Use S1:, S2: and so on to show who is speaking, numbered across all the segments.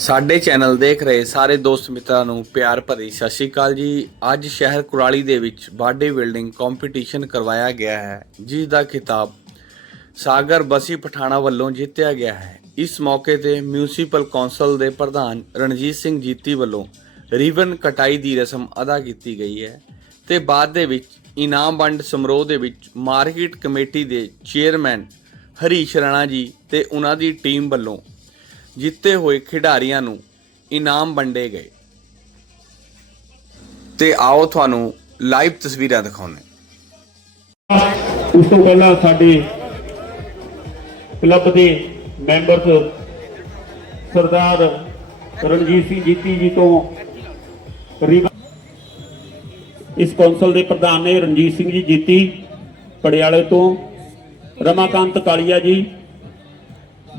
S1: ਸਾਡੇ ਚੈਨਲ ਦੇਖ ਰਹੇ ਸਾਰੇ ਦੋਸਤ ਮਿੱਤਰਾਂ ਨੂੰ ਪਿਆਰ ਭਰੀ ਸਤਿ ਸ਼੍ਰੀ ਅਕਾਲ ਜੀ। ਅੱਜ ਸ਼ਹਿਰ ਕੁਰਾਲੀ ਦੇ ਵਿੱਚ ਬਾਡੀ ਬਿਲਡਿੰਗ ਕੰਪੀਟੀਸ਼ਨ ਕਰਵਾਇਆ ਗਿਆ ਹੈ, ਜਿਸ ਦਾ ਖਿਤਾਬ ਸਾਗਰ ਬਸੀ ਪਠਾਣਾ ਵੱਲੋਂ ਜਿੱਤਿਆ ਗਿਆ ਹੈ। ਇਸ ਮੌਕੇ ਤੇ ਮਿਊਨਿਸਪਲ ਕੌਂਸਲ ਦੇ ਪ੍ਰਧਾਨ ਰਣਜੀਤ ਸਿੰਘ ਜੀਤੀ ਵੱਲੋਂ ਰਿਬਨ ਕਟਾਈ ਦੀ ਰਸਮ ਅਦਾ ਕੀਤੀ ਗਈ ਹੈ ਤੇ ਬਾਅਦ ਦੇ ਵਿੱਚ ਇਨਾਮ ਵੰਡ ਸਮਾਰੋਹ ਦੇ ਵਿੱਚ ਮਾਰਕੀਟ ਕਮੇਟੀ ਦੇ ਚੇਅਰਮੈਨ ਹਰੀਸ਼ ਰਾਣਾ ਜੀ ਤੇ ਉਹਨਾਂ ਦੀ ਟੀਮ ਵੱਲੋਂ ਜਿੱਤੇ ਹੋਏ ਖਿਡਾਰੀਆਂ ਨੂੰ ਇਨਾਮ ਵੰਡੇ ਗਏ। ਤੇ ਆਓ ਤੁਹਾਨੂੰ ਲਾਈਵ ਤਸਵੀਰਾਂ ਦਿਖਾਉਂਦੇ
S2: ਉਸ ਤੋਂ ਪਹਿਲਾਂ ਸਾਡੇ ਕਲੱਬ ਦੇ ਮੈਂਬਰਸ ਸਰਦਾਰ ਰਣਜੀਤ ਸਿੰਘ ਜੀਤੀ ਜੀ ਤੋਂ ਇਸ ਕੌਂਸਲ ਦੇ ਪ੍ਰਧਾਨ ਨੇ ਰਣਜੀਤ ਸਿੰਘ ਜੀ ਜੀਤੀ ਪੜਿਆਲੇ ਤੋਂ। ਰਮਾਕਾਂਤ ਕਾਲੀਆ ਜੀ,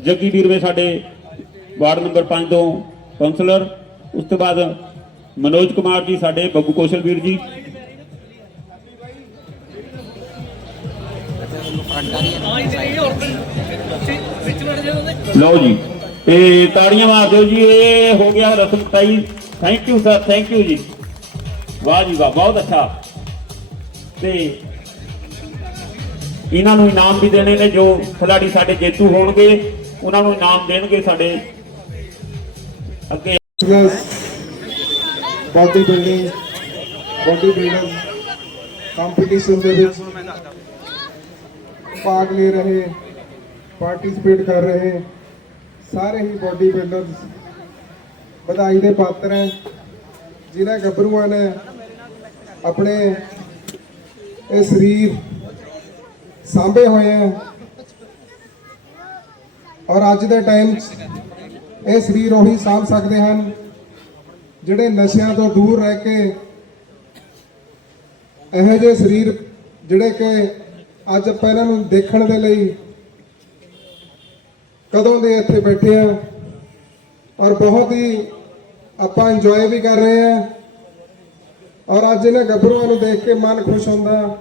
S2: ਜੱਗੀ ਵੀਰਵੇ ਸਾਡੇ ਵਾਰਡ ਨੰਬਰ 5 ਤੋਂ ਕੌਂਸਲਰ, ਉਸ ਤੋਂ ਬਾਅਦ ਮਨੋਜ ਕੁਮਾਰ ਜੀ, ਸਾਡੇ ਬੱਬੂ ਕੌਸ਼ਲ ਵੀਰ ਜੀ। ਲਓ ਜੀ, ਤੇ ਤਾੜੀਆਂ ਮਾਰ ਦਿਓ ਜੀ, ਇਹ ਹੋ ਗਿਆ ਰਸਮ ਕਟਾਈ thank you sir thank you ਜੀ। ਵਾਹ ਜੀ ਵਾਹ, ਬਹੁਤ ਅੱਛਾ। ਤੇ ਇਹਨਾਂ ਨੂੰ ਇਨਾਮ ਵੀ ਦੇਣੇ ਨੇ, ਜੋ ਖਿਡਾਰੀ ਸਾਡੇ ਜੇਤੂ ਹੋਣਗੇ, ਉਹਨਾਂ ਨੂੰ ਇਨਾਮ ਦੇਣਗੇ ਸਾਡੇ ਅੱਗੇ।
S3: Body building, body builder competition ਦੇ ਵਿੱਚ ਭਾਗ ਲੈ ਰਹੇ ਪਾਰਟਿਸਿਪੇਟ ਕਰ ਰਹੇ ਸਾਰੇ ਹੀ ਬਾਡੀ ਬਿਲਡਰਸ ਵਧਾਈ ਦੇ ਪਾਤਰ ਹੈ। ਜਿਨ੍ਹਾਂ ਗੱਭਰੂਆਂ ਨੇ ਆਪਣੇ ਇਹ ਸਰੀਰ ਸਾਂਭੇ ਹੋਏ ਹੈ। ਔਰ ਅੱਜ ਦੇ ਟਾਈਮ 'ਚ ਇਹ ਸਰੀਰ ਉਹੀ ਸਾਂਭ ਸਕਦੇ ਹਨ ਜਿਹੜੇ ਨਸ਼ਿਆਂ ਤੋਂ ਦੂਰ ਰਹਿ ਕੇ ਇਹੋ ਜਿਹੇ ਸਰੀਰ ਜਿਹੜੇ ਕਿ ਅੱਜ ਆਪਾਂ ਇਹਨਾਂ ਨੂੰ ਦੇਖਣ ਦੇ ਲਈ ਕਦੋਂ ਦੇ ਇੱਥੇ ਬੈਠੇ ਆ ਔਰ ਬਹੁਤ ਹੀ ਆਪਾਂ ਇੰਜੋਏ ਵੀ ਕਰ ਰਹੇ ਆ। ਔਰ ਅੱਜ ਇਹਨਾਂ ਗੱਭਰੂਆਂ ਨੂੰ ਦੇਖ ਕੇ ਮਨ ਖੁਸ਼ ਹੁੰਦਾ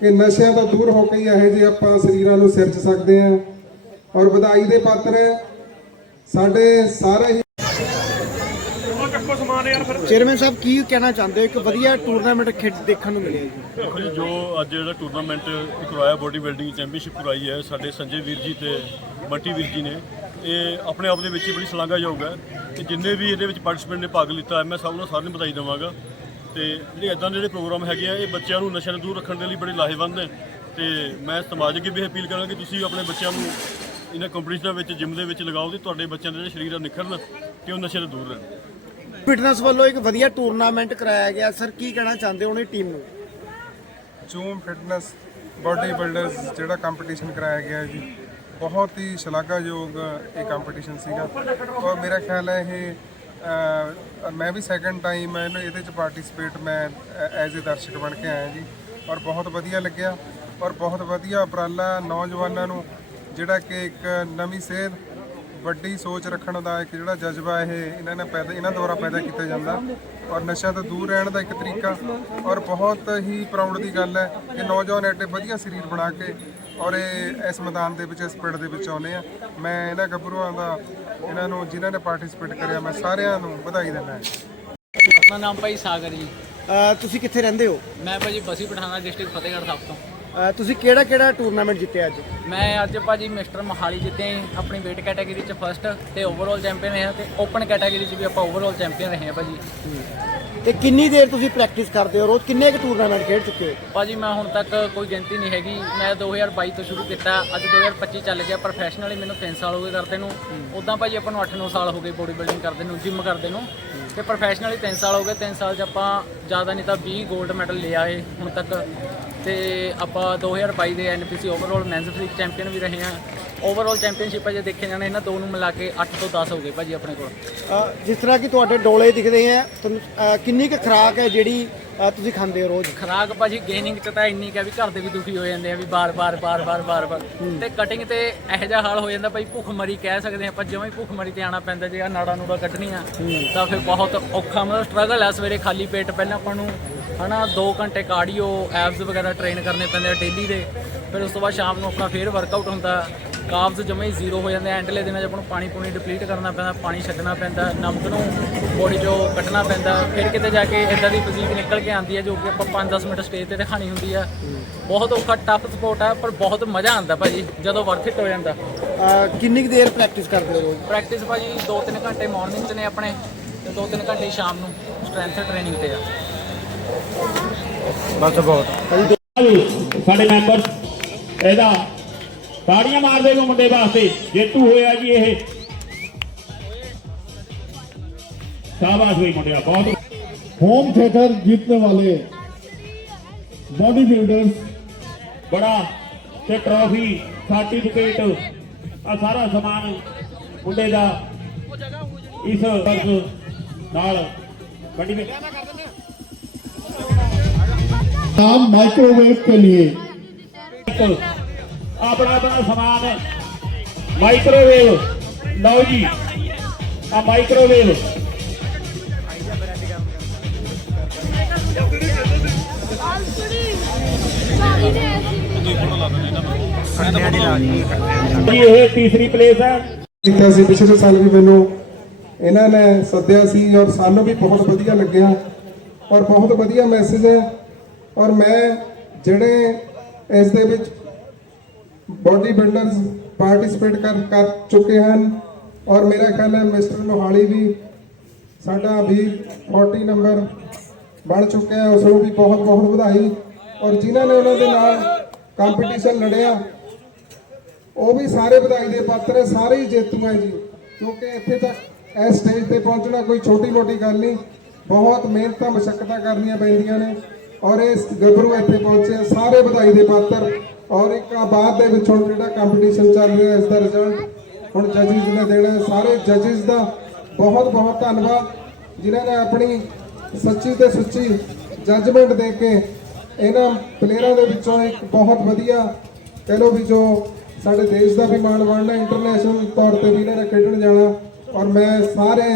S3: ਕਿ ਨਸ਼ਿਆਂ ਤੋਂ ਦੂਰ ਹੋ ਕੇ ਹੀ ਇਹੋ ਜਿਹੇ ਆਪਾਂ ਸਰੀਰਾਂ ਨੂੰ ਸਿਰਜ ਸਕਦੇ ਆ। ਔਰ ਵਧਾਈ ਦੇ ਪਾਤਰ ਹੈ। ਸਾਡੇ ਸਾਰੇ ਹੀ
S4: ਚੇਅਰਮੈਨ ਸਾਹਿਬ ਕੀ ਕਹਿਣਾ ਚਾਹੁੰਦੇ ਹੋ? ਇੱਕ ਵਧੀਆ ਟੂਰਨਾਮੈਂਟ ਖੇਡ ਦੇਖਣ ਨੂੰ ਮਿਲਿਆ ਜੀ।
S5: ਦੇਖੋ ਜੀ ਜੋ ਅੱਜ ਜਿਹੜਾ ਟੂਰਨਾਮੈਂਟ ਕਰਵਾਇਆ ਬੋਡੀ ਬਿਲਡਿੰਗ ਚੈਂਪੀਅਨਸ਼ਿਪ ਕਰਵਾਈ ਹੈ ਸਾਡੇ ਸੰਜੇ ਵੀਰ ਜੀ ਤੇ ਬੰਟੀ ਵੀਰ ਜੀ ਨੇ ਇਹ ਆਪਣੇ ਆਪ ਦੇ ਵਿੱਚ ਹੀ ਬੜੀ ਸ਼ਲਾਘਾਯੋਗ ਹੈ ਕਿ ਜਿੰਨੇ ਵੀ ਇਹਦੇ ਵਿੱਚ ਪਾਰਟਿਸਪੈਂਟ ਨੇ ਭਾਗ ਲਿੱਤਾ ਹੈ ਮੈਂ ਸਭ ਨੂੰ ਸਾਰਿਆਂ ਨੂੰ ਵਧਾਈ ਦੇਵਾਂਗਾ। ਤੇ ਜਿਹੜੇ ਇਦਾਂ ਦੇ ਜਿਹੜੇ ਪ੍ਰੋਗਰਾਮ ਹੈਗੇ ਆ ਇਹ ਬੱਚਿਆਂ ਨੂੰ ਨਸ਼ਿਆਂ ਤੋਂ ਦੂਰ ਰੱਖਣ ਦੇ ਲਈ ਬੜੇ ਲਾਹੇਵੰਦ ਨੇ। ਤੇ ਮੈਂ ਸਮਾਜ ਅੱਗੇ ਵੀ ਅਪੀਲ ਕਰਾਂਗਾ ਕਿ ਤੁਸੀਂ ਆਪਣੇ ਬੱਚਿਆਂ ਨੂੰ ਇਹਨਾਂ ਕੰਪੀਟੀਸ਼ਨਾਂ ਵਿੱਚ ਜਿਮ ਦੇ ਵਿੱਚ ਲਗਾਓ ਤੇ ਤੁਹਾਡੇ ਬੱਚਿਆਂ ਦੇ ਜਿਹੜੇ ਸਰੀਰ ਆ ਨਿਖਰਨ ਤੇ ਉਹ ਨਸ਼ੇ ਤੋਂ ਦੂਰ ਰਹਿਣ।
S4: ਫਿਟਨੈਸ ਵੱਲੋਂ ਇੱਕ ਵਧੀਆ ਟੂਰਨਾਮੈਂਟ ਕਰਾਇਆ ਗਿਆ। ਸਰ ਕੀ ਕਹਿਣਾ ਚਾਹੁੰਦੇ ਹੋ ਉਹਨੇ ਟੀਮ ਨੂੰ?
S3: ਜੂਮ ਫਿਟਨੈਸ ਬਾਡੀ ਬਿਲਡਰਸ ਜਿਹੜਾ ਕੰਪੀਟੀਸ਼ਨ ਕਰਾਇਆ ਗਿਆ ਜੀ ਬਹੁਤ ਹੀ ਸ਼ਲਾਘਾਯੋਗ ਇਹ ਕੰਪੀਟੀਸ਼ਨ ਸੀਗਾ। ਔਰ ਮੇਰਾ ਖਿਆਲ ਹੈ ਇਹ ਅਹ, ਮੈਂ ਵੀ ਸੈਕੰਡ ਟਾਈਮ ਇਹਨੂੰ ਇਹਦੇ ਚ ਪਾਰਟਿਸਿਪੇਟ ਮੈਂ ਐਜ਼ ਅ ਦਰਸ਼ਕ ਬਣ ਕੇ ਆਇਆ ਜੀ। ਔਰ ਬਹੁਤ ਵਧੀਆ ਲੱਗਿਆ। ਔਰ ਬਹੁਤ ਵਧੀਆ ਉਪਰਾਲਾ ਨੌਜਵਾਨਾਂ ਨੂੰ ਜਿਹੜਾ ਕਿ ਇੱਕ ਨਵੀਂ ਸੇਧ ਵੱਡੀ ਸੋਚ ਰੱਖਣ ਦਾ ਇੱਕ ਜਿਹੜਾ ਜਜ਼ਬਾ ਇਹ ਇਹਨਾਂ ਨੇ ਪੈਦਾ ਇਹਨਾਂ ਦੁਆਰਾ ਪੈਦਾ ਕੀਤਾ ਜਾਂਦਾ। ਔਰ ਨਸ਼ਿਆਂ ਤੋਂ ਦੂਰ ਰਹਿਣ ਦਾ ਇੱਕ ਤਰੀਕਾ। ਔਰ ਬਹੁਤ ਹੀ ਪ੍ਰਾਊਡ ਦੀ ਗੱਲ ਹੈ ਕਿ ਨੌਜਵਾਨ ਐਡੇ ਵਧੀਆ ਸਰੀਰ ਬਣਾ ਕੇ ਔਰ ਇਹ ਇਸ ਮੈਦਾਨ ਦੇ ਵਿੱਚ ਇਸ ਪਿੰਡ ਦੇ ਵਿੱਚ ਆਉਨੇ ਆ। ਮੈਂ ਇਹਨਾਂ ਗੱਭਰੂਆਂ ਦਾ ਇਹਨਾਂ ਨੂੰ ਜਿਨ੍ਹਾਂ ਨੇ ਪਾਰਟਿਸਿਪੇਟ ਕਰਿਆ ਮੈਂ ਸਾਰਿਆਂ ਨੂੰ ਵਧਾਈ ਦਿੰਦਾ ਹਾਂ।
S6: ਆਪਣਾ ਨਾਮ ਭਾਈ ਸਾਗਰ ਜੀ।
S4: ਤੁਸੀਂ ਕਿੱਥੇ ਰਹਿੰਦੇ ਹੋ?
S6: ਮੈਂ ਭਾਜੀ ਬਸੀ ਪਠਾਣਾ ਡਿਸਟ੍ਰਿਕਟ ਫਤਿਹਗੜ੍ਹ ਸਾਹਿਬ ਤੋਂ।
S4: ਤੁਸੀਂ ਕਿਹੜਾ ਕਿਹੜਾ ਟੂਰਨਾਮੈਂਟ ਜਿੱਤਿਆ ਅੱਜ?
S6: ਮੈਂ ਅੱਜ ਭਾਜੀ ਮਿਸਟਰ ਮੋਹਾਲੀ ਜਿੱਤੇ ਆਪਣੀ weight ਕੈਟਾਗਰੀ ਚ ਫਰਸਟ ਤੇ ਓਵਰਆਲ ਚੈਂਪੀਅਨ ਰਹੇ ਹਾਂ ਤੇ ਓਪਨ ਕੈਟਾਗਰੀ ਚ ਵੀ ਆਪਾਂ ਓਵਰਆਲ ਚੈਂਪੀਅਨ ਰਹੇ ਹਾਂ ਭਾਜੀ।
S4: ਤੇ ਕਿੰਨੀ ਦੇਰ ਤੁਸੀਂ ਪ੍ਰੈਕਟਿਸ ਕਰਦੇ ਹੋ? ਰੋਜ਼ ਕਿੰਨੇ ਕੁ ਟੂਰਨਾਮੈਂਟ ਖੇਡ ਚੁੱਕੇ ਹੋ?
S6: ਭਾਜੀ ਮੈਂ ਹੁਣ ਤੱਕ ਕੋਈ ਗਿਣਤੀ ਨਹੀਂ ਹੈਗੀ। ਮੈਂ 2022 ਤੋਂ ਸ਼ੁਰੂ ਕੀਤਾ ਅੱਜ 2025 ਚੱਲ ਗਿਆ ਪ੍ਰੋਫੈਸ਼ਨਲੀ ਮੈਨੂੰ 3 ਸਾਲ ਹੋ ਗਏ ਕਰਦੇ ਨੂੰ। ਉਦਾਂ ਭਾਜੀ ਆਪਾਂ ਨੂੰ 8-9 ਸਾਲ ਹੋ ਗਏ ਬੋਡੀ ਬਿਲਡਿੰਗ ਕਰਦੇ ਨੂੰ ਜਿਮ ਕਰਦੇ ਨੂੰ। ਤੇ ਪ੍ਰੋਫੈਸ਼ਨਲੀ 3 ਸਾਲ ਹੋ ਗਏ 3 ਸਾਲ 'ਚ ਆਪਾਂ ਜ਼ਿਆਦਾ ਨਹੀਂ ਤਾਂ 20 골ਡ ਮੈਡਲ ਲਿਆ ਏ ਹੁਣ ਤੱਕ। ਤੇ ਆਪਾਂ 2022 ਦੇ NPC overall men's physique champion ਵੀ ਰਹੇ ਹਾਂ। ਓਵਰਆਲ ਚੈਂਪੀਅਨਸ਼ਿਪ ਜੇ ਦੇਖੇ ਜਾਣੇ ਇਹਨਾਂ ਦੋ ਨੂੰ ਮਿਲਾ ਕੇ 8 ਤੋਂ 10 ਹੋ ਗਏ ਭਾਜੀ ਆਪਣੇ ਕੋਲ।
S4: ਜਿਸ ਤਰ੍ਹਾਂ ਕਿ ਤੁਹਾਡੇ ਡੋਲੇ ਦਿਖਦੇ ਆ ਤੁਹਾਨੂੰ ਕਿੰਨੀ ਕੁ ਖੁਰਾਕ ਹੈ ਜਿਹੜੀ ਤੁਸੀਂ ਖਾਂਦੇ ਹੋ ਰੋਜ਼?
S6: ਖਰਾਕ ਭਾਜੀ ਗੇਨਿੰਗ ਚ ਤਾਂ ਇੰਨੀ ਕਿ ਵੀ ਘਰ ਦੇ ਵੀ ਦੁਖੀ ਹੋ ਜਾਂਦੇ ਆ ਵੀ ਬਾਰ-ਬਾਰ ਬਾਰ-ਬਾਰ ਬਾਰ-ਬਾਰ ਤੇ ਕਟਿੰਗ ਤੇ ਇਹੋ ਜਿਹਾ ਹਾਲ ਹੋ ਜਾਂਦਾ ਭਾਈ ਭੁੱਖਮਰੀ ਕਹਿ ਸਕਦੇ ਆ ਆਪਾਂ ਜਿਵੇਂ ਹੀ ਭੁੱਖਮਰੀ ਤੇ ਆਣਾ ਪੈਂਦਾ ਜੇ ਆ ਨਾੜਾ ਨੂੜਾ ਕੱਢਣੀਆਂ ਤਾਂ ਫਿਰ ਬਹੁਤ ਔਖਾ ਮਤਲਬ ਸਟਰਗਲ ਆ ਸਵੇਰੇ ਖਾਲੀ ਪੇਟ ਪਹਿਲਾਂ ਆਪਾਂ ਨੂੰ ਹਨਾ 2 ਘੰਟੇ ਕਾਰਡੀਓ ਐਬਸ ਵਗੈਰਾ ਟ੍ਰੇਨ ਕਰਨੇ ਪੈਂਦੇ ਆ ਡੇਲੀ ਦੇ। ਫਿਰ ਉਸ ਤੋਂ ਬਾਅਦ ਸ਼ਾਮ ਨੂੰ ਆਪਣਾ ਫੇਰ ਵਰਕਆਊਟ ਹੁੰਦਾ। ਕਾਬਜ਼ ਜਮੇ ਹੀ ਜ਼ੀਰੋ ਹੋ ਜਾਂਦੇ ਆ। ਐਂਡਲੇ ਦਿਨਾਂ 'ਚ ਆਪਾਂ ਨੂੰ ਪਾਣੀ ਪੂਣੀ ਡਿਪਲੀਟ ਕਰਨਾ ਪੈਂਦਾ ਪਾਣੀ ਛੱਡਣਾ ਪੈਂਦਾ ਨਮਕ ਨੂੰ ਬੋਡੀ 'ਚੋਂ ਕੱਢਣਾ ਪੈਂਦਾ। ਫਿਰ ਕਿਤੇ ਜਾ ਕੇ ਇਦਾਂ ਦੀ ਫਿਜ਼ੀਕ ਨਿਕਲ ਕੇ ਆਉਂਦੀ ਹੈ ਜੋ ਕਿ ਆਪਾਂ 5-10 ਮਿੰਟ ਸਟੇਜ ਤੇ ਦਿਖਾਣੀ ਹੁੰਦੀ ਆ। ਬਹੁਤ ਔਖਾ ਟਫ ਸਪੋਰਟ ਆ ਪਰ ਬਹੁਤ ਮਜ਼ਾ ਆਉਂਦਾ ਭਾਜੀ ਜਦੋਂ ਵਰਥ ਇਟ ਹੋ ਜਾਂਦਾ।
S4: ਕਿੰਨੀ ਕੁ ਦੇਰ ਪ੍ਰੈਕਟਿਸ ਕਰਦੇ ਹੋ
S6: ਪ੍ਰੈਕਟਿਸ ਭਾਜੀ 2-3 ਘੰਟੇ ਮਾਰਨਿੰਗ 'ਚ ਨੇ ਆਪਣੇ ਤੇ 2-3 ਘੰਟੇ ਸ਼ਾਮ ਨੂੰ ਸਟਰੈਂਥ ਟ੍ਰੇਨਿੰਗ ਤੇ ਆ।
S2: ਸਾਡੇ ਮੈਂਬਰ ਇਹਦਾ ਤਾੜੀਆਂ ਮਾਰਦੇ ਨੂੰ ਮੁੰਡੇ ਵਾਸਤੇ ਜੇਤੂ ਹੋਇਆ ਜੀ ਇਹ ਸ਼ਾਬਾਸ਼ ਬਈ ਮੁੰਡਿਆ ਬਹੁਤ
S7: होम थिएटर जीतने वाले बॉडी बिल्डर्स
S2: ਬੜਾ ਤੇ ਟਰੋਫੀ ਸਰਟੀਫਿਕੇਟ ਆ ਸਾਰਾ ਸਮਾਨ ਮੁੰਡੇ ਦਾ ਇਸ ਵਰਸ ਨਾਲ ਵੱਡੀ ਵੀ-
S7: नाम माइक्रोवेव के लिए
S2: ਇੱਕ ਆਪਣਾ ਆਪਣਾ ਸਮਾਨ ਮਾਈਕ੍ਰੋਵੇਵ ਲਓ ਜੀ ਆ ਮਾਈਕ੍ਰੋਵੇਵ ਜੀ ਇਹ ਤੀਸਰੀ ਪਲੇਸ ਹੈ
S3: ਕੀਤਾ ਸੀ ਪਿਛਲੇ ਸਾਲ ਵੀ ਮੈਨੂੰ ਇਹਨਾਂ ਨੇ ਸੱਦਿਆ ਸੀ ਔਰ ਸਾਨੂੰ ਵੀ ਬਹੁਤ ਵਧੀਆ ਲੱਗਿਆ ਔਰ ਬਹੁਤ ਵਧੀਆ ਮੈਸੇਜ ਹੈ ਔਰ ਮੈਂ ਜਿਹੜੇ ਇਸ ਦੇ ਵਿੱਚ ਬਾਡੀ ਬਿਲਡਰਸ ਪਾਰਟਿਸਿਪੇਟ ਕਰ ਕਰ ਚੁੱਕੇ ਹਨ ਔਰ ਮੇਰਾ ਖਿਆਲ ਹੈ ਮਿਸਟਰ ਮੋਹਾਲੀ ਵੀ ਸਾਡਾ ਵੀ 40 ਨੰਬਰ ਬਣ ਚੁੱਕਿਆ ਹੈ, ਉਸ ਨੂੰ ਵੀ ਬਹੁਤ ਬਹੁਤ ਵਧਾਈ ਔਰ ਜਿਨ੍ਹਾਂ ਨੇ ਉਹਨਾਂ ਦੇ ਨਾਲ ਕੰਪੀਟੀਸ਼ਨ ਲੜਿਆ, ਉਹ ਵੀ ਸਾਰੇ ਵਧਾਈ ਦੇ ਪਾਤਰ ਹੈ, ਸਾਰੇ ਹੀ ਜੇਤੂ ਹੈ ਜੀ, ਕਿਉਂਕਿ ਇੱਥੇ ਤੱਕ ਇਸ ਸਟੇਜ ਤੇ ਪਹੁੰਚਣਾ ਕੋਈ ਛੋਟੀ ਮੋਟੀ ਗੱਲ ਨਹੀਂ, ਬਹੁਤ ਮਿਹਨਤਾਂ, ਮਸ਼ੱਕਤਾਂ ਕਰਨੀਆਂ ਪੈਂਦੀਆਂ ਨੇ ਔਰ ਇਸ ਗੱਭਰੂ ਇੱਥੇ ਪਹੁੰਚੇ ਸਾਰੇ ਵਧਾਈ ਦੇ ਪਾਤਰ। ਔਰ ਇੱਕ ਆ ਬਾਅਦ ਦੇ ਵਿੱਚ ਹੁਣ ਜਿਹੜਾ ਕੰਪੀਟੀਸ਼ਨ ਚੱਲ ਰਿਹਾ ਇਸ ਦਾ ਰਿਜ਼ਲਟ ਹੁਣ ਜੱਜਿਸ ਨੇ ਦੇਣਾ ਸਾਰੇ ਜੱਜਿਸ ਦਾ ਬਹੁਤ ਬਹੁਤ ਧੰਨਵਾਦ, ਜਿਨ੍ਹਾਂ ਨੇ ਆਪਣੀ ਸੱਚੀ ਤੇ ਸੁੱਚੀ ਜੱਜਮੈਂਟ ਦੇ ਕੇ ਇਹਨਾਂ ਪਲੇਅਰਾਂ ਦੇ ਵਿੱਚੋਂ ਇੱਕ ਬਹੁਤ ਵਧੀਆ, ਕਹਿ ਲਓ ਵੀ ਜੋ ਸਾਡੇ ਦੇਸ਼ ਦਾ ਵੀ ਮਾਣ ਬਣਨਾ ਇੰਟਰਨੈਸ਼ਨਲ ਤੌਰ ਤੇ ਵੀ ਇਹਨਾਂ ਨੇ ਖੇਡਣ ਜਾਣਾ। ਔਰ ਮੈਂ ਸਾਰੇ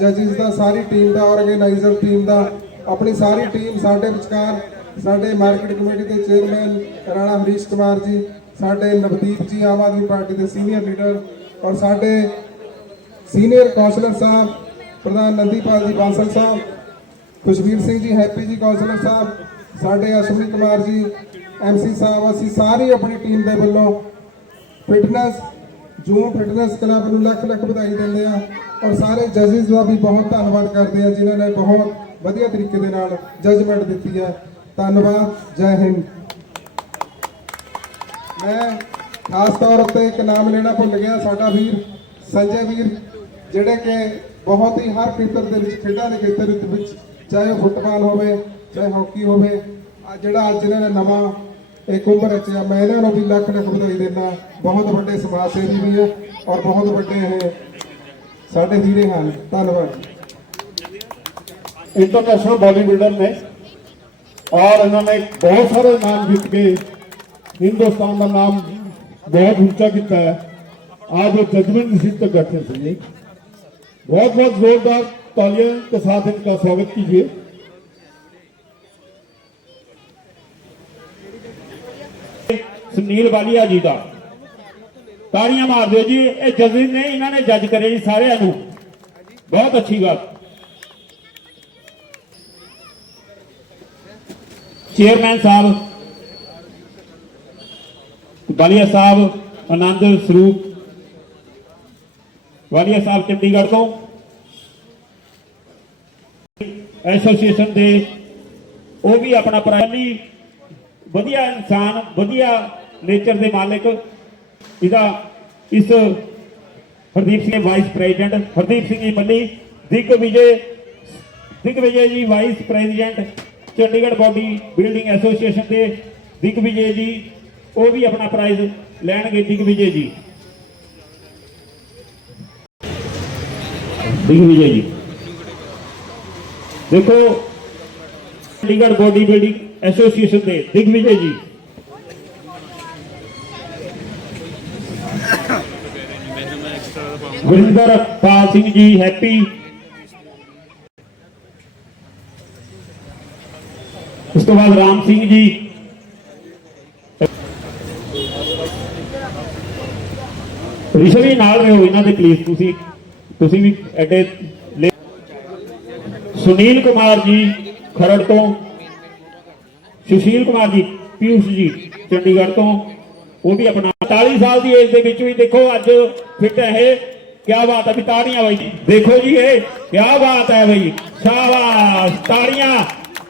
S3: ਜੱਜਿਸ ਦਾ, ਸਾਰੀ ਟੀਮ ਦਾ ਆਰਗੇਨਾਈਜ਼ਰ ਟੀਮ ਦਾ ਆਪਣੀ ਸਾਰੀ ਟੀਮ ਸਾਡੇ ਵਿਚਕਾਰ, ਸਾਡੇ ਮਾਰਕੀਟ ਕਮੇਟੀ ਦੇ ਚੇਅਰਮੈਨ ਰਾਣਾ ਹਰੀਸ਼ ਕੁਮਾਰ ਜੀ, ਸਾਡੇ ਨਵਦੀਪ ਜੀ ਆਮ ਆਦਮੀ ਪਾਰਟੀ ਦੇ ਸੀਨੀਅਰ ਲੀਡਰ ਔਰ ਸਾਡੇ ਸੀਨੀਅਰ ਕੌਂਸਲਰ ਸਾਹਿਬ, ਪ੍ਰਧਾਨ ਨੰਦੀਪਾਲ ਜੀ ਬਾਂਸਲ ਸਾਹਿਬ, ਖੁਸ਼ਵੀਰ ਸਿੰਘ ਜੀ, ਹੈਪੀ ਜੀ ਕੌਂਸਲਰ ਸਾਹਿਬ, ਸਾਡੇ ਅਸ਼ਵਨੀ ਕੁਮਾਰ ਜੀ ਐਮਸੀ ਸਾਹਿਬ, ਅਸੀਂ ਸਾਰੀ ਆਪਣੀ ਟੀਮ ਦੇ ਵੱਲੋਂ ਫਿਟਨੈਸ, ਜੂਮ ਫਿਟਨੈਸ ਕਲੱਬ ਨੂੰ ਲੱਖ ਲੱਖ ਵਧਾਈ ਦਿੰਦੇ ਆ ਔਰ ਸਾਰੇ ਜੱਜਿਸ ਦਾ ਵੀ ਬਹੁਤ ਧੰਨਵਾਦ ਕਰਦੇ ਆ ਜਿਨ੍ਹਾਂ ਨੇ ਬਹੁਤ ਵਧੀਆ ਤਰੀਕੇ ਦੇ ਨਾਲ ਜੱਜਮੈਂਟ ਦਿੱਤੀ ਹੈ। ਧੰਨਵਾਦ, ਜੈ ਹਿੰਦ। ਮੈਂ ਖਾਸ ਤੌਰ ਉੱਤੇ ਇੱਕ ਨਾਮ ਲੈਣਾ ਭੁੱਲ ਗਿਆ, ਸਾਡਾ ਵੀਰ ਸੰਜੇ ਵੀਰ, ਜਿਹੜੇ ਕਿ ਬਹੁਤ ਹੀ ਹਰ ਖੇਤਰ ਦੇ ਵਿੱਚ, ਖੇਡਾਂ ਦੇ ਖੇਤਰ ਦੇ ਵਿੱਚ ਚਾਹੇ ਉਹ ਫੁੱਟਬਾਲ ਹੋਵੇ, ਚਾਹੇ ਹਾਕੀ ਹੋਵੇ, ਆ ਜਿਹੜਾ ਅੱਜ ਇਹਨਾਂ ਨੇ ਨਵਾਂ ਇੱਕ ਉਮਰ ਰਚਿਆ ਮੈਂ ਇਹਨਾਂ ਨੂੰ ਵੀ ਲੱਖ ਲੱਖ ਵਧਾਈ ਦਿੰਦਾ ਬਹੁਤ ਵੱਡੇ ਸਮਾਜ ਸੇਵੀ ਵੀ ਹੈ ਔਰ ਬਹੁਤ ਵੱਡੇ ਇਹ ਸਾਡੇ ਹੀਰੇ ਹਨ। ਧੰਨਵਾਦ।
S7: इंटरनेशनल बॉडी बिल्डर ने और इन्होंने बहुत सारे नाम जीत के हिंदुस्तान का नाम बहुत ऊंचा किया है आज वो जजमेंट सीट तक बैठे थे जी बहुत बहुत जोरदार तालियां के साथ इनका स्वागत कीजिए
S2: ਸੁਨੀਲ ਵਾਲੀਆ ਜੀ ਦਾ ਤਾੜੀਆਂ ਮਾਰ ਦਿਓ ਜੀ ਇਹ ਜੱਜਿਸ ਨੇ ਇਹਨਾਂ ਨੇ ਜੱਜ ਕਰੇ ਜੀ ਸਾਰਿਆਂ ਨੂੰ ਬਹੁਤ ਚੇਅਰਮੈਨ ਸਾਹਿਬ, ਵਾਲੀਆ ਸਾਹਿਬ, ਆਨੰਦ ਸਰੂਪ, ਵਾਲੀਆ ਸਾਹਿਬ ਚੰਡੀਗੜ੍ਹ ਤੋਂ। ਐਸੋਸੀਏਸ਼ਨ ਦੇ, ਉਹ ਵੀ ਆਪਣਾ ਪ੍ਰਾਇਮਰੀ, ਵਧੀਆ ਇਨਸਾਨ, ਵਧੀਆ ਨੇਚਰ ਦੇ ਮਾਲਕ। ਇਹਦਾ, ਇਸ Hardeep Singh vice president, Hardeep Singh ji Malli, Digvijay Digvijay ji vice president. Chandigarh body building association ਦੇ ਦਿਗ ਵਿਜੇ ਜੀ, ਉਹ ਵੀ ਆਪਣਾ ਪ੍ਰਾਈਜ਼ ਲੈਣਗੇ ਦਿਗ ਵਿਜੇ ਜੀ। ਦਿਗ ਵਿਜੇ ਜੀ। ਦੇਖੋ, ਚੰਡੀਗੜ੍ਹ ਬਾਡੀ ਬਿਲਡਿੰਗ ਐਸੋਸੀਏਸ਼ਨ ਦੇ ਦਿਗਵਿਜੇ ਜੀ। ਗੁਰਿੰਦਰ ਪਾਲ ਸਿੰਘ ਜੀ, ਹੈਪੀ ਉਸ ਤੋਂ ਬਾਅਦ ਰਾਮ ਸਿੰਘ ਜੀ। ਰਿਸ਼ਵ ਨਾਲ ਰਹੋ ਇਹਨਾਂ ਦੇ ਪਲੀਜ਼ ਤੁਸੀਂ ਤੁਸੀਂ ਵੀ ਐਡੇ ਸੁਨੀਲ ਕੁਮਾਰ ਜੀ ਖਰੜ ਤੋਂ, ਸੁਸ਼ੀਲ ਕੁਮਾਰ ਜੀ ਪਿਊਸ਼ ਜੀ ਚੰਡੀਗੜ੍ਹ ਤੋਂ, ਉਹ ਵੀ ਆਪਣਾ 40 ਸਾਲ ਦੀ ਏਜ ਦੇ ਵਿੱਚ ਵੀ ਦੇਖੋ ਅੱਜ ਫਿੱਟ ਹੈ ਕਿਆ ਬਾਤ ਹੈ ਵੀ ਤਾੜੀਆਂ ਬਾਈ। ਜੀ। ਦੇਖੋ ਜੀ ਇਹ, ਕਿਆ ਬਾਤ ਹੈ ਬਈ। ਸ਼ਾਬਾਸ਼, ਤਾੜੀਆਂ।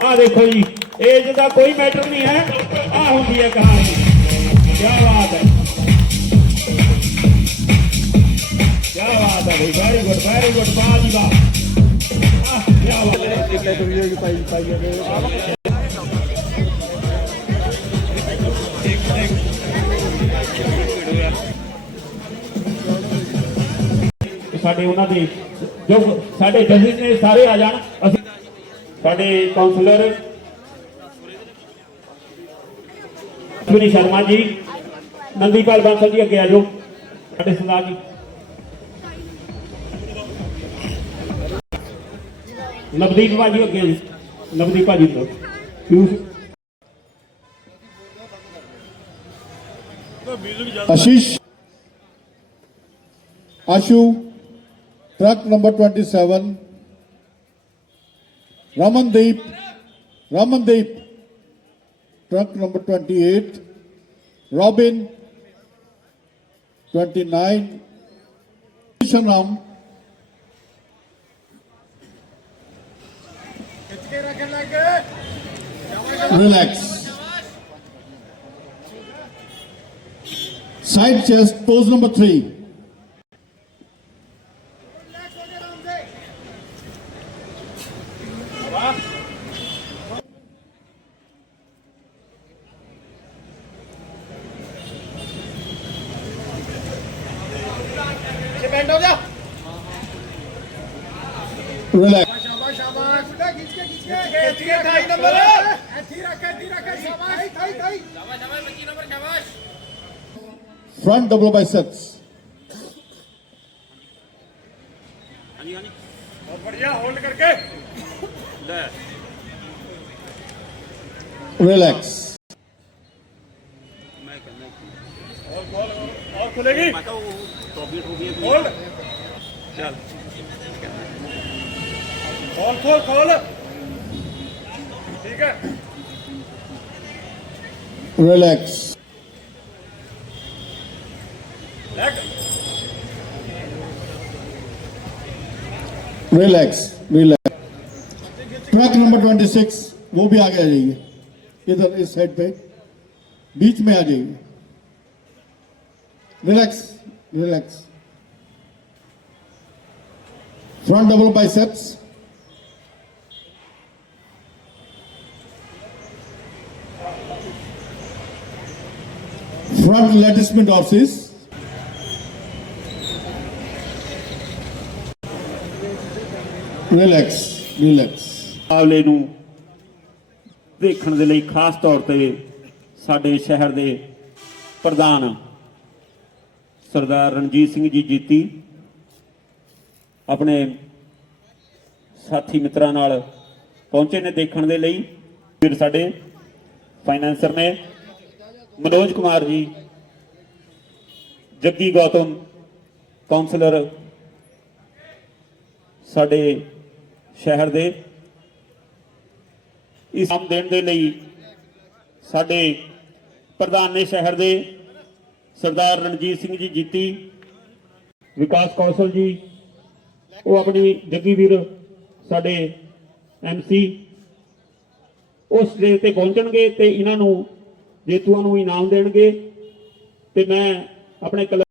S2: ਆ ਦੇਖੋ ਜੀ। ਏਜ ਦਾ ਕੋਈ ਮੈਟਰ ਨਹੀਂ ਹੈ। ਆ ਹੁੰਦੀ ਹੈ ਕਹਾਣੀ। ਕੀ ਬਾਤ ਹੈ। ਕੀ ਬਾਤ ਹੈ ਬਈ ਵੈਰੀ ਗੁੱਡ ਵੈਰੀ ਗੁੱਡ ਵਾਹ ਜੀ ਵਾਹ। ਆਹ, ਕੀ ਬਾਤ ਹੈ। ਸਾਡੇ ਉਹਨਾਂ ਦੇ ਜੋ ਸਾਡੇ ਜੱਜਿਸ ਨੇ ਸਾਰੇ ਆ ਜਾਣ ਅਸੀਂ ਸਾਡੇ ਕਾਉਂਸਲਰ ਸੁਨੀ ਸ਼ਰਮਾ ਜੀ ਨੰਦੀਪਾਲ ਬਾਂਸਲ ਜੀ ਅੱਗੇ ਆ ਜਾਓ ਸਾਡੇ ਸਰਦਾਰ ਜੀ ਨਵਦੀਪ ਭਾਜੀ ਅੱਗੇ ਆ ਜੀ ਨਵਦੀਪ ਭਾਜੀ ਤੋਂ ਪਿਊਸ਼
S7: आशीष आशु truck number 27 Ramandeep Ramandeep truck number 28, Robin 29, Kishanam. Relax. Side chest, pose number three. Relax ਸ਼ਾਬਾਸ਼
S4: ਸ਼ਾਬਾਸ਼ ਬੁੱਢਾ ਖਿੱਚ ਕੇ ਖਿੱਚ ਕੇ ਖਿੱਚ ਕੇ 28 ਨੰਬਰ ਇੱਥੇ ਰੱਖ ਇੱਥੇ ਰੱਖ ਸ਼ਾਬਾਸ਼ 28 28 ਸ਼ਾਬਾਸ਼ ਸ਼ਾਬਾਸ਼ 25 ਨੰਬਰ ਸ਼ਾਬਾਸ਼
S7: front double by sets ਹਾਂਜੀ ਹਾਂਜੀ ਬਹੁਤ ਬੜੀਆ ਹੋਲਡ ਕਰਕੇ ਲੈ ਰਿਲੈਕਸ ਮੈਂ ਕਹਿੰਦਾ ਹੋਰ ਬੋਲ ਹੋਰ ਖੁੱਲੇਗੀ ਮੈਂ ਤਾਂ ਟੋਬੀ ਟੋਬੀ ਹੋਲਡ ਚੱਲ
S5: ਖੋਲ ਖੋਲ ਖੋਲ ਠੀਕ ਹੈ
S7: Relax. Relax relax truck number 26 वो भी आगे आ जाइए इधर इस साइड पे बीच में आ जाइए relax relax front double biceps front latissimus dorsis relax relax.
S2: ਮੁਕਾਬਲੇ ਨੂੰ ਦੇਖਣ ਦੇ ਲਈ ਖਾਸ ਤੌਰ ਤੇ ਸਾਡੇ ਸ਼ਹਿਰ ਦੇ ਪ੍ਰਧਾਨ ਸਰਦਾਰ ਰਣਜੀਤ ਸਿੰਘ ਜੀ ਜੀਤੀ, ਆਪਣੇ ਸਾਥੀ ਮਿੱਤਰਾਂ ਨਾਲ ਪਹੁੰਚੇ ਨੇ ਦੇਖਣ ਦੇ ਲਈ। ਫਿਰ ਸਾਡੇ ਫਾਈਨੈਂਸਰ ਨੇ ਮਨੋਜ ਕੁਮਾਰ ਜੀ, ਜੱਗੀ ਗੌਤਮ ਕਾਉਂਸਲਰ ਸਾਡੇ ਸ਼ਹਿਰ ਦੇ। ਇਸ ਆਮ ਦੇਣ ਦੇ ਲਈ ਸਾਡੇ ਪ੍ਰਧਾਨ ਨੇ ਸ਼ਹਿਰ ਦੇ ਸਰਦਾਰ ਰਣਜੀਤ ਸਿੰਘ ਜੀ ਜੀਤੀ, ਵਿਕਾਸ ਕੌਂਸਲ ਜੀ, ਉਹ ਆਪਣੀ ਜੱਗੀ ਵੀਰ ਸਾਡੇ ਐਮਸੀ ਉਸ ਸਟੇਜ ਤੇ ਪਹੁੰਚਣਗੇ ਤੇ ਇਹਨਾਂ ਨੂੰ ਜੇਤੂਆਂ ਨੂੰ ਇਨਾਮ ਦੇਣਗੇ ਤੇ ਮੈਂ ਆਪਣੇ ਕਲ